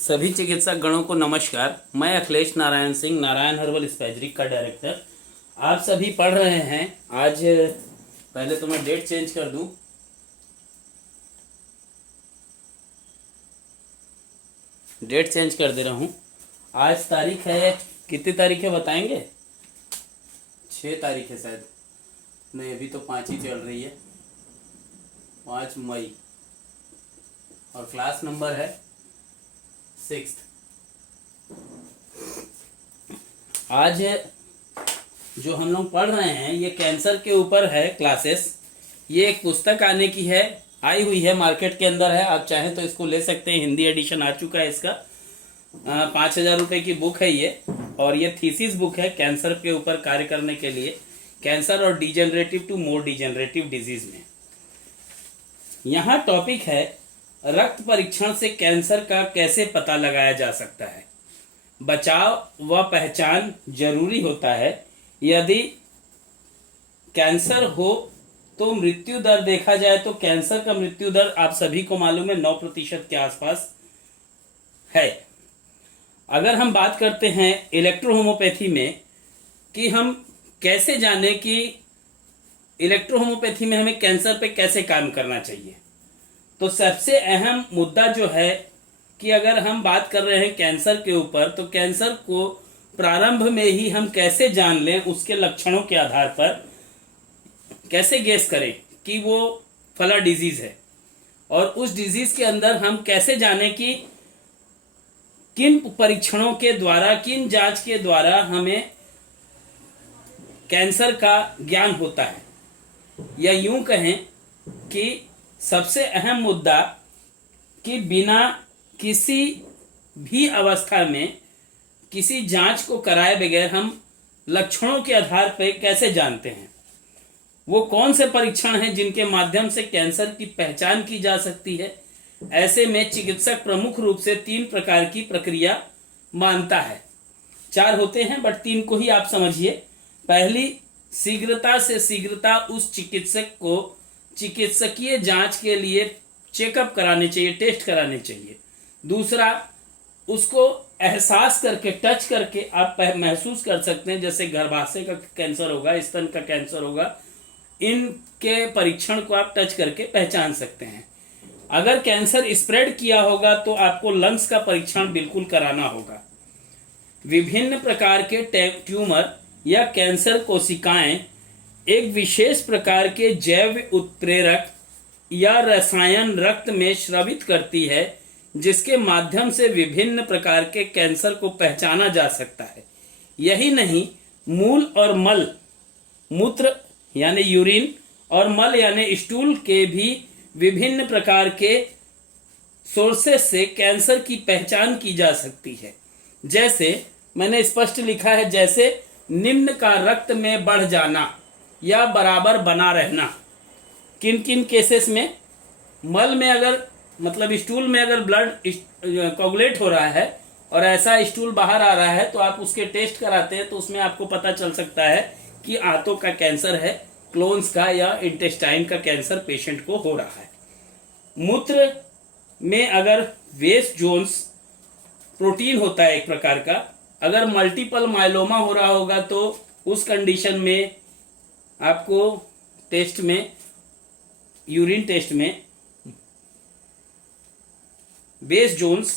सभी चिकित्सक गणों को नमस्कार। मैं अखिलेश नारायण सिंह, नारायण हर्बल स्पेजरिक का डायरेक्टर। आप सभी पढ़ रहे हैं। आज पहले तो मैं डेट चेंज कर दूं। डेट चेंज कर दे रहा हूं। आज तारीख है, कितनी तारीख है बताएंगे? 6 तारीख है शायद। नहीं, अभी तो 5 ही चल रही है, 5 मई। और क्लास नंबर है 6। आज जो हम लोग पढ़ रहे हैं ये कैंसर के ऊपर है क्लासेस। ये एक पुस्तक आने की है, आई हुई है, मार्केट के अंदर है। आप चाहें तो इसको ले सकते हैं, हिंदी एडिशन आ चुका है इसका। 5,000 रुपये की बुक है ये। और ये थीसिस बुक है कैंसर के ऊपर कार्य करने के लिए, कैंसर और degenerative to more degenerative disease में। यहाँ टॉपिक है रक्त परीक्षण से कैंसर का कैसे पता लगाया जा सकता है। बचाव व पहचान जरूरी होता है। यदि कैंसर हो तो मृत्यु दर देखा जाए तो कैंसर का मृत्यु दर आप सभी को मालूम है 9% के आसपास है। अगर हम बात करते हैं इलेक्ट्रोहोमोपैथी में कि हम कैसे जाने कि इलेक्ट्रोहोमोपैथी में हमें कैंसर पे कैसे काम करना चाहिए, तो सबसे अहम मुद्दा जो है कि अगर हम बात कर रहे हैं कैंसर के ऊपर, तो कैंसर को प्रारंभ में ही हम कैसे जान लें, उसके लक्षणों के आधार पर कैसे गेस करें कि वो फला डिजीज है। और उस डिजीज के अंदर हम कैसे जानें कि किन परीक्षणों के द्वारा, किन जांच के द्वारा हमें कैंसर का ज्ञान होता है। या यूं कहें कि सबसे अहम मुद्दा कि बिना किसी भी अवस्था में किसी जांच को कराए बगैर हम लक्षणों के आधार पर कैसे जानते हैं, वो कौन से परीक्षण हैं जिनके माध्यम से कैंसर की पहचान की जा सकती है। ऐसे में चिकित्सक प्रमुख रूप से 3 प्रकार की प्रक्रिया मानता है। 4 होते हैं बट 3 को ही आप समझिए। पहली, शीघ्रता से शीघ्रता उस चिकित्सक को चिकित्सकीय जांच के लिए चेकअप कराने चाहिए, टेस्ट कराने चाहिए। दूसरा, उसको एहसास करके, टच करके आप महसूस कर सकते हैं, जैसे गर्भाशय का कैंसर होगा, स्तन का कैंसर होगा, इनके परीक्षण को आप टच करके पहचान सकते हैं। अगर कैंसर स्प्रेड किया होगा तो आपको लंग्स का परीक्षण बिल्कुल कराना होगा। विभिन्न प्रकार के ट्यूमर या कैंसर कोशिकाएं एक विशेष प्रकार के जैव उत्प्रेरक या रसायन रक्त में स्रावित करती है, जिसके माध्यम से विभिन्न प्रकार के कैंसर को पहचाना जा सकता है। यही नहीं, मूल और मल, मूत्र यानी यूरिन और मल यानी स्टूल के भी विभिन्न प्रकार के सोर्सेस से कैंसर की पहचान की जा सकती है। जैसे मैंने स्पष्ट लिखा है, जैसे निम्न का रक्त में बढ़ जाना या बराबर बना रहना। किन किन केसेस में? मल में, अगर मतलब स्टूल में अगर ब्लड कोगुलेट हो रहा है और ऐसा स्टूल बाहर आ रहा है तो आप उसके टेस्ट कराते हैं, तो उसमें आपको पता चल सकता है कि आंतों का कैंसर है, क्लोन्स का या इंटेस्टाइन का कैंसर पेशेंट को हो रहा है। मूत्र में अगर वेस जोन्स प्रोटीन होता है एक प्रकार का, अगर मल्टीपल माइलोमा हो रहा होगा तो उस कंडीशन में आपको टेस्ट में, यूरिन टेस्ट में बेस जोन्स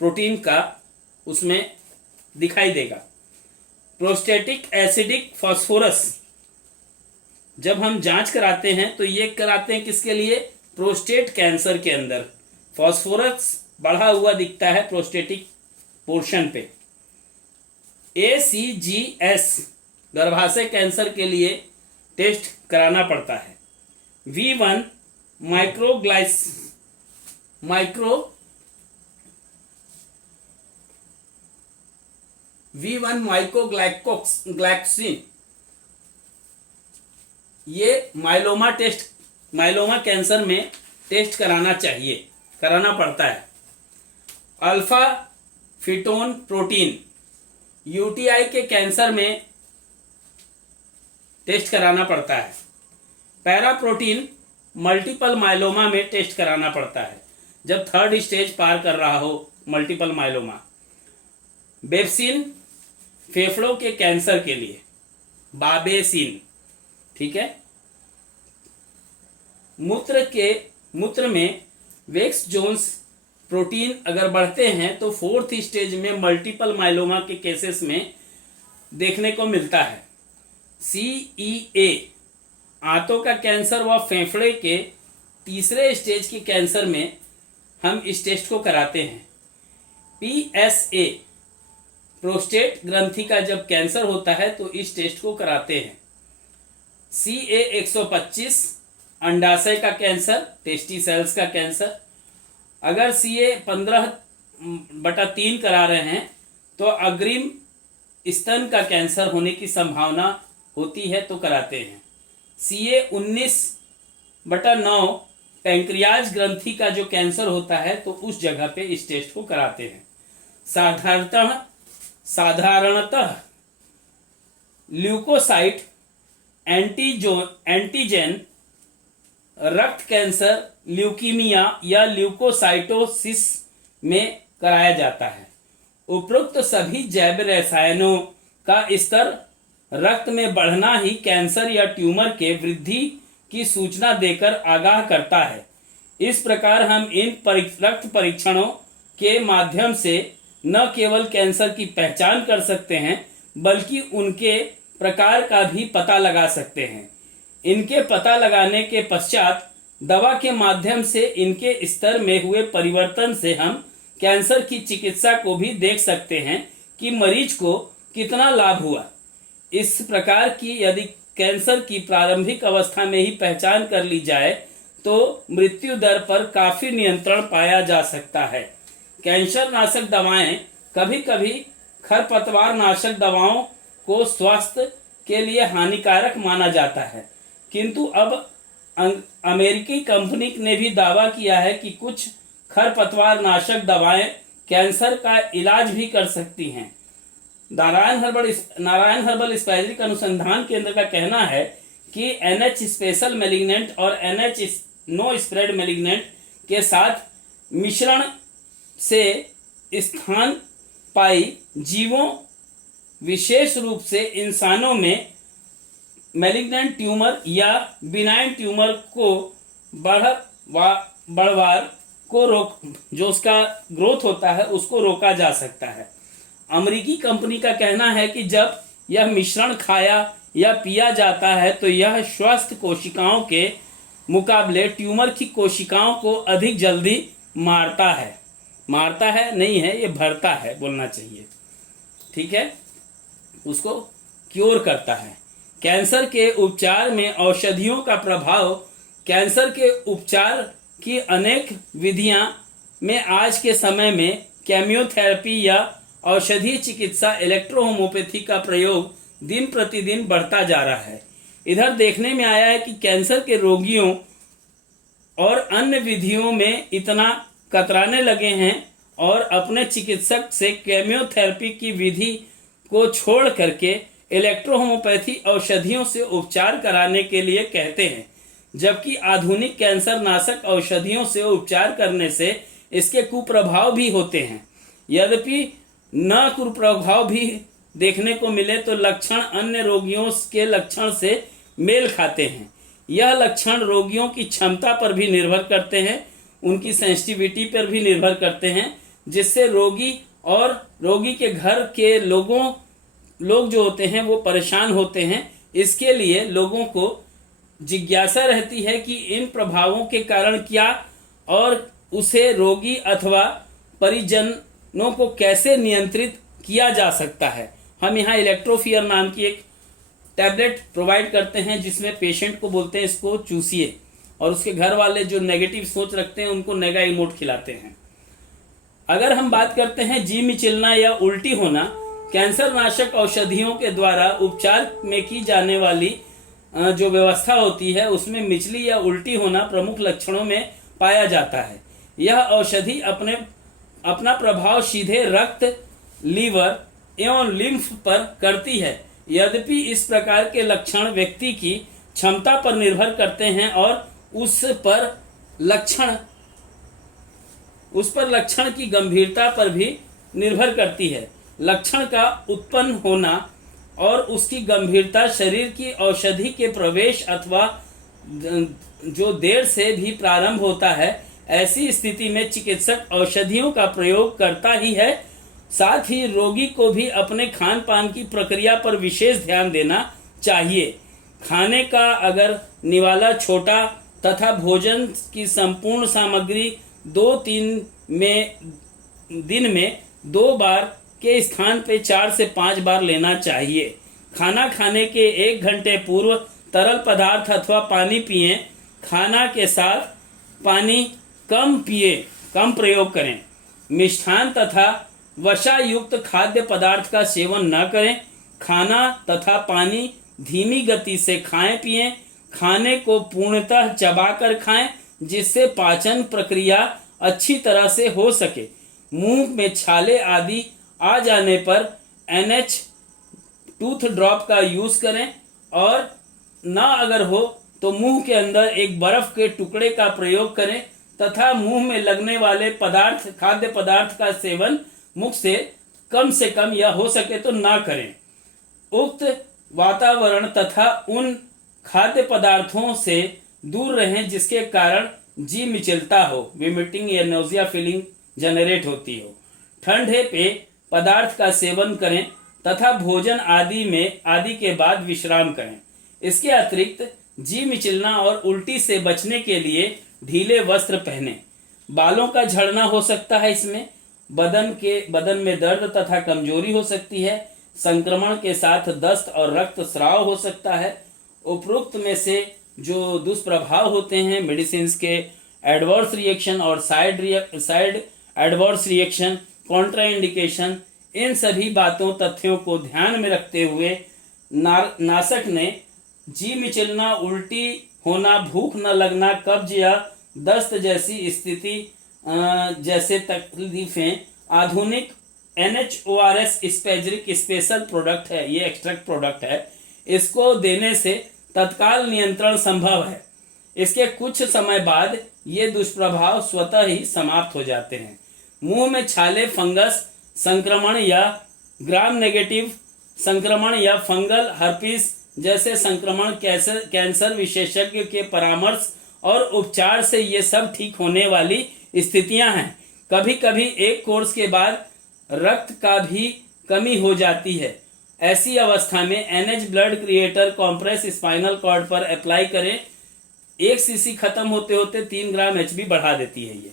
प्रोटीन का उसमें दिखाई देगा। प्रोस्टेटिक एसिडिक फास्फोरस जब हम जांच कराते हैं तो ये कराते हैं किसके लिए? प्रोस्टेट कैंसर के अंदर फास्फोरस बढ़ा हुआ दिखता है प्रोस्टेटिक पोर्शन पे। ACGS गर्भाशय कैंसर के लिए टेस्ट कराना पड़ता है। V1 माइक्रोग्लाइकोक्सिन, ये माइलोमा टेस्ट, माइलोमा कैंसर में टेस्ट कराना चाहिए, कराना पड़ता है। अल्फा फिटोन प्रोटीन यूटीआई के कैंसर में टेस्ट कराना पड़ता है। पैरा प्रोटीन मल्टीपल माइलोमा में टेस्ट कराना पड़ता है। जब 3rd स्टेज पार कर रहा हो मल्टीपल माइलोमा। बेप्सिन फेफड़ों के कैंसर के लिए, बाबेसिन, ठीक है। मूत्र में वेक्स जोन्स प्रोटीन अगर बढ़ते हैं तो फोर्थ स्टेज में मल्टीपल माइलोमा के केसेस में देखने को मिलता है। CEA आंतों का कैंसर व फेफड़े के तीसरे स्टेज के कैंसर में हम इस टेस्ट को कराते हैं। PSA प्रोस्टेट ग्रंथि का जब कैंसर होता है तो इस टेस्ट को कराते हैं। CA 125 अंडाशय का कैंसर, टेस्टी सेल्स का कैंसर। अगर CA 15/3 करा रहे हैं तो अग्रिम स्तन का कैंसर होने की संभावना होती है तो कराते हैं। CA 19/9 पैंक्रियाज ग्रंथि का जो कैंसर होता है तो उस जगह पे इस टेस्ट को कराते हैं। साधारणतः ल्यूकोसाइट एंटीजन रक्त कैंसर, ल्यूकीमिया या ल्यूकोसाइटोसिस में कराया जाता है। उपरोक्त सभी जैव रसायनों का स्तर रक्त में बढ़ना ही कैंसर या ट्यूमर के वृद्धि की सूचना देकर आगाह करता है। इस प्रकार हम इन रक्त परीक्षणों के माध्यम से न केवल कैंसर की पहचान कर सकते हैं बल्कि उनके प्रकार का भी पता लगा सकते हैं। इनके पता लगाने के पश्चात दवा के माध्यम से इनके स्तर में हुए परिवर्तन से हम कैंसर की चिकित्सा को भी देख सकते हैं कि मरीज को कितना लाभ हुआ। इस प्रकार की यदि कैंसर की प्रारंभिक अवस्था में ही पहचान कर ली जाए तो मृत्यु दर पर काफी नियंत्रण पाया जा सकता है। कैंसर नाशक दवाएं कभी कभी खरपतवार नाशक दवाओं को स्वास्थ्य के लिए हानिकारक माना जाता है, किंतु अब अमेरिकी कंपनी ने भी दावा किया है कि कुछ खरपतवार नाशक दवाएं कैंसर का इलाज भी कर सकती हैं। नारायण हर्बल स्पेसिफिक अनुसंधान केंद्र का कहना है कि NH स्पेशल मैलिग्नेंट और NH नो स्प्रेड मैलिग्नेंट के साथ मिश्रण से स्थान पाई जीवों, विशेष रूप से इंसानों में मैलिग्नेंट ट्यूमर या बिनाइन ट्यूमर को बढ़वार को जो उसका ग्रोथ होता है उसको रोका जा सकता है। अमेरिकी कंपनी का कहना है कि जब यह मिश्रण खाया या पिया जाता है तो यह स्वस्थ कोशिकाओं के मुकाबले ट्यूमर की कोशिकाओं को अधिक जल्दी मारता है नहीं है, ये भरता है बोलना चाहिए, ठीक है, उसको क्योर करता है। कैंसर के उपचार में औषधियों का प्रभाव। कैंसर के उपचार की अनेक विधियां में आज के समय में केमियोथेरेपी या औषधीय चिकित्सा, इलेक्ट्रोहोम्योपैथी का प्रयोग दिन प्रतिदिन बढ़ता जा रहा है। इधर देखने में आया है कि कैंसर के रोगियों और अन्य विधियों में इतना कतराने लगे हैं और अपने चिकित्सक से केमियोथेरेपी की विधि को छोड़ करके इलेक्ट्रोहोम्योपैथी औषधियों से उपचार कराने के लिए कहते हैं, जबकि आधुनिक कैंसर नाशक औषधियों से उपचार करने से इसके कुप्रभाव भी होते हैं। यद्यपि न कुप्रभाव भी देखने को मिले तो लक्षण अन्य रोगियों के लक्षण से मेल खाते हैं। यह लक्षण रोगियों की क्षमता पर भी निर्भर करते हैं, उनकी सेंसिटिविटी पर भी निर्भर करते हैं, जिससे रोगी और रोगी के घर के लोग जो होते हैं वो परेशान होते हैं। इसके लिए लोगों को जिज्ञासा रहती है कि इन प्रभावों के कारण क्या और उसे रोगी अथवा परिजनों को कैसे नियंत्रित किया जा सकता है। हम यहाँ इलेक्ट्रोफियर नाम की एक टैबलेट प्रोवाइड करते हैं जिसमें पेशेंट को बोलते हैं इसको चूसिए, और उसके घर वाले जो नेगेटिव सोच रखते हैं उनको नेगा इमोट खिलाते हैं। अगर हम बात करते हैं जी मिचलना या उल्टी होना, कैंसर नाशक औषधियों के द्वारा उपचार में की जाने वाली जो व्यवस्था होती है उसमें मिचली या उल्टी होना प्रमुख लक्षणों में पाया जाता है। यह औषधि अपना प्रभाव सीधे रक्त, लीवर एवं लिम्फ पर करती है। यद्यपि इस प्रकार के लक्षण व्यक्ति की क्षमता पर निर्भर करते हैं और उस पर लक्षण उस पर लक्षण की गंभीरता पर भी निर्भर करती है। लक्षण का उत्पन्न होना और उसकी गंभीरता शरीर की औषधि के प्रवेश अथवा जो देर से भी प्रारंभ होता है, ऐसी स्थिति में चिकित्सक औषधियों का प्रयोग करता ही है। साथ ही रोगी को भी अपने खान पान की प्रक्रिया पर विशेष ध्यान देना चाहिए। खाने का अगर निवाला छोटा तथा भोजन की संपूर्ण सामग्री 2-3 दिन में 2 बार के स्थान पे 4 से 5 बार लेना चाहिए। खाना खाने के 1 घंटे पूर्व तरल पदार्थ अथवा पानी पिएं। खाना के साथ पानी कम प्रयोग करें। मिष्ठान तथा वसा युक्त खाद्य पदार्थ का सेवन न करें। खाना तथा पानी धीमी गति से खाएं पिएं। खाने को पूर्णतः चबाकर खाएं, जिससे पाचन प्रक्रिया अच्छी तरह से हो सके। मुंह में छाले आदि आ जाने पर NH टूथ ड्रॉप का यूज करें, और ना अगर हो तो मुंह के अंदर एक बर्फ के टुकड़े का प्रयोग करें तथा मुंह में लगने वाले खाद्य पदार्थ का सेवन मुख से कम या हो सके तो ना करें। उक्त वातावरण तथा उन खाद्य पदार्थों से दूर रहें जिसके कारण जी मिचलता हो, वोमिटिंग या नोजिया फीलिंग जनरेट होती हो। ठंडे पेय पदार्थ का सेवन करें तथा भोजन आदि के बाद विश्राम करें। इसके अतिरिक्त जी मिचलना और उल्टी से बचने के लिए ढीले वस्त्र पहने। बालों का झड़ना हो सकता है। इसमें बदन में दर्द तथा कमजोरी हो सकती है। संक्रमण के साथ दस्त और रक्तस्राव हो सकता है। उपरोक्त में से जो दुष्प्रभाव होते हैं, मेडिसिन के एडवर्स रिएक्शन और साइड एडवर्स रिएक्शन, कॉन्ट्राइंडिकेशन, इन सभी तथ्यों को ध्यान में रखते हुए नासक ने जी मिचलना, उल्टी होना, भूख न लगना, कब्ज या दस्त जैसी स्थिति जैसे तकलीफें आधुनिक NHORS स्पेजरिक स्पेशल प्रोडक्ट है, ये एक्सट्रैक्ट प्रोडक्ट है, इसको देने से तत्काल नियंत्रण संभव है। इसके कुछ समय बाद ये दुष्प्रभाव स्वतः ही समाप्त हो जाते हैं। मुंह में छाले, फंगस संक्रमण या ग्राम नेगेटिव संक्रमण या फंगल हर्पीस जैसे संक्रमण कैंसर विशेषज्ञ के परामर्श और उपचार से ये सब ठीक होने वाली स्थितियां हैं। कभी कभी एक कोर्स के बाद रक्त का भी कमी हो जाती है। ऐसी अवस्था में NH blood creator compress spinal cord पर अप्लाई करें। 1 सीसी खत्म होते होते 3 ग्राम HB बढ़ा देती है। ये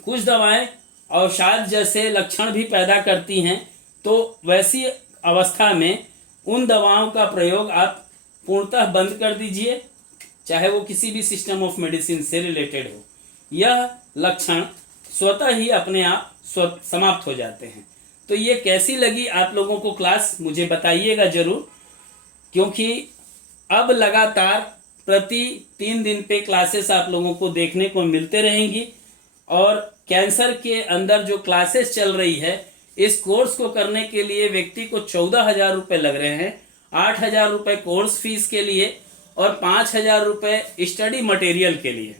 कुछ दवाएं अवसाद जैसे लक्षण भी पैदा करती हैं, तो वैसी अवस्था में उन दवाओं का प्रयोग आप पूर्णतः बंद कर दीजिए, चाहे वो किसी भी सिस्टम ऑफ मेडिसिन से रिलेटेड हो। यह लक्षण स्वतः ही अपने आप समाप्त हो जाते हैं। तो ये कैसी लगी आप लोगों को क्लास, मुझे बताइएगा जरूर, क्योंकि अब लगातार प्रति 3 दिन पे क्लासेस आप लोगों को देखने को मिलते रहेंगी। और कैंसर के अंदर जो क्लासेस चल रही है, इस कोर्स को करने के लिए व्यक्ति को 14,000 रुपये लग रहे हैं। 8,000 रुपये कोर्स फीस के लिए और 5,000 रुपये स्टडी मटेरियल के लिए,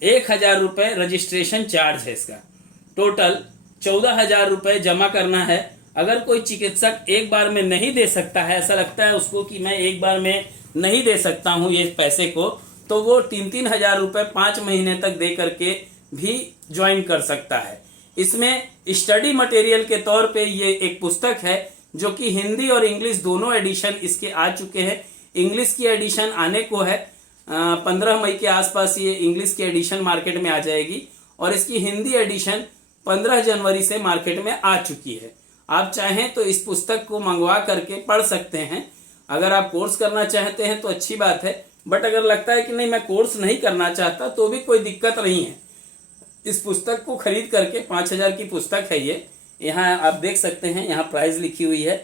1,000 रुपये रजिस्ट्रेशन चार्ज है। इसका टोटल 14,000 रुपये जमा करना है। अगर कोई चिकित्सक एक बार में नहीं दे सकता है, ऐसा लगता है उसको कि मैं एक बार में नहीं दे सकता हूं ये पैसे को, तो वो 3-3 हजार रुपये 5 महीने तक दे करके भी ज्वाइन कर सकता है। इसमें स्टडी मटेरियल के तौर पे ये एक पुस्तक है जो कि हिंदी और इंग्लिश दोनों एडिशन इसके आ चुके हैं। इंग्लिश की एडिशन आने को है 15 मई के आसपास ये इंग्लिश की एडिशन मार्केट में आ जाएगी, और इसकी हिंदी एडिशन 15 जनवरी से मार्केट में आ चुकी है। आप चाहें तो इस पुस्तक को मंगवा करके पढ़ सकते हैं। अगर आप कोर्स करना चाहते हैं तो अच्छी बात है, बट अगर लगता है कि नहीं मैं कोर्स नहीं करना चाहता तो भी कोई दिक्कत नहीं है। इस पुस्तक को खरीद करके 5,000 की पुस्तक है ये, यहाँ आप देख सकते हैं, यहाँ प्राइस लिखी हुई है।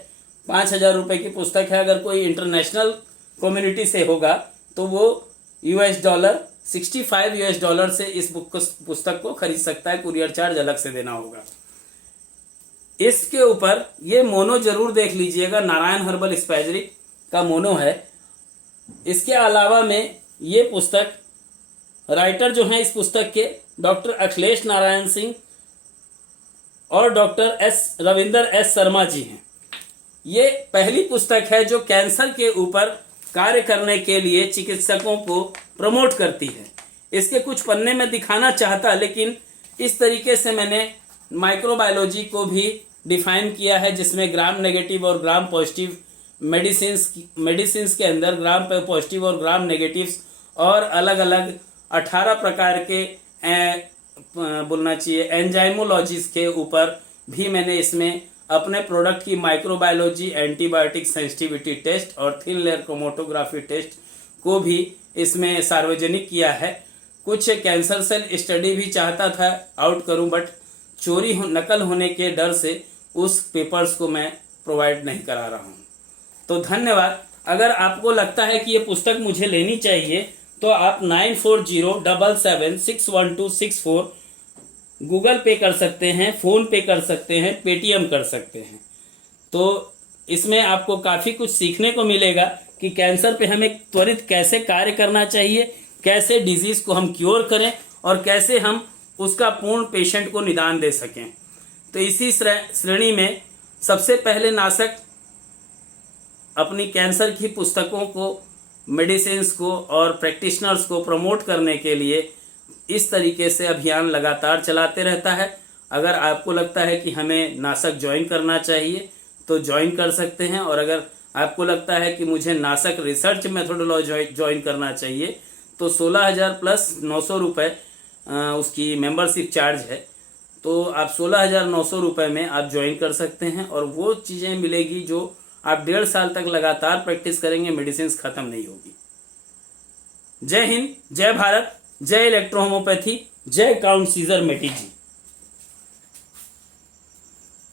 5,000 रुपये की पुस्तक है। अगर कोई इंटरनेशनल कम्युनिटी से होगा तो वो $65 से इस पुस्तक को खरीद सकता है। कुरियर चार्ज अलग से देना होगा। इसके ऊपर ये मोनो जरूर देख लीजिएगा, नारायण हर्बल स्पेजरिक का मोनो है। इसके अलावा में ये पुस्तक, राइटर जो है इस पुस्तक के डॉक्टर अखिलेश नारायण सिंह और डॉक्टर रविंदर एस शर्मा जी हैं। ये पहली पुस्तक है जो कैंसर के ऊपर कार्य करने के लिए चिकित्सकों को प्रमोट करती है। इसके कुछ पन्ने में दिखाना चाहता, लेकिन इस तरीके से मैंने माइक्रोबायोलॉजी को भी डिफाइन किया है, जिसमें ग्राम नेगेटिव और ग्राम पॉजिटिव मेडिसिन्स के अंदर ग्राम पॉजिटिव और ग्राम नेगेटिव्स और अलग अलग 18 प्रकार के बोलना चाहिए एंजाइमोलॉजीज के ऊपर भी मैंने इसमें अपने प्रोडक्ट की माइक्रोबायोलॉजी, एंटीबायोटिक सेंसिटिविटी टेस्ट और थिन लेयर क्रोमेटोग्राफी टेस्ट को भी इसमें सार्वजनिक किया है। कुछ कैंसर सेल स्टडी भी चाहता था आउट करूं, बट नकल होने के डर से उस पेपर्स को मैं प्रोवाइड नहीं करा रहा हूं। तो धन्यवाद। अगर आपको लगता है कि ये पुस्तक मुझे लेनी चाहिए तो आप 9407761264 गूगल पे कर सकते हैं, फोन पे कर सकते हैं, पेटीएम कर सकते हैं। तो इसमें आपको काफ़ी कुछ सीखने को मिलेगा कि कैंसर पे हमें त्वरित कैसे कार्य करना चाहिए, कैसे डिजीज को हम क्योर करें और कैसे हम उसका पूर्ण पेशेंट को निदान दे सकें। तो इसी श्रेणी में सबसे पहले नासक अपनी कैंसर की पुस्तकों को, मेडिसिन्स को और प्रैक्टिशनर्स को प्रमोट करने के लिए इस तरीके से अभियान लगातार चलाते रहता है। अगर आपको लगता है कि हमें नासक ज्वाइन करना चाहिए तो ज्वाइन कर सकते हैं, और अगर आपको लगता है कि मुझे नासक रिसर्च मेथोडोलॉजी ज्वाइन करना चाहिए तो 16,000 प्लस 900 रुपये उसकी मेंबरशिप चार्ज है। तो आप 16,900 रुपये में आप ज्वाइन कर सकते हैं और वो चीज़ें मिलेगी जो आप 1.5 साल तक लगातार प्रैक्टिस करेंगे, मेडिसिन खत्म नहीं होगी। जय हिंद, जय भारत, जय इलेक्ट्रो होम्योपैथी, जय काउंट सीजर मेटी जी।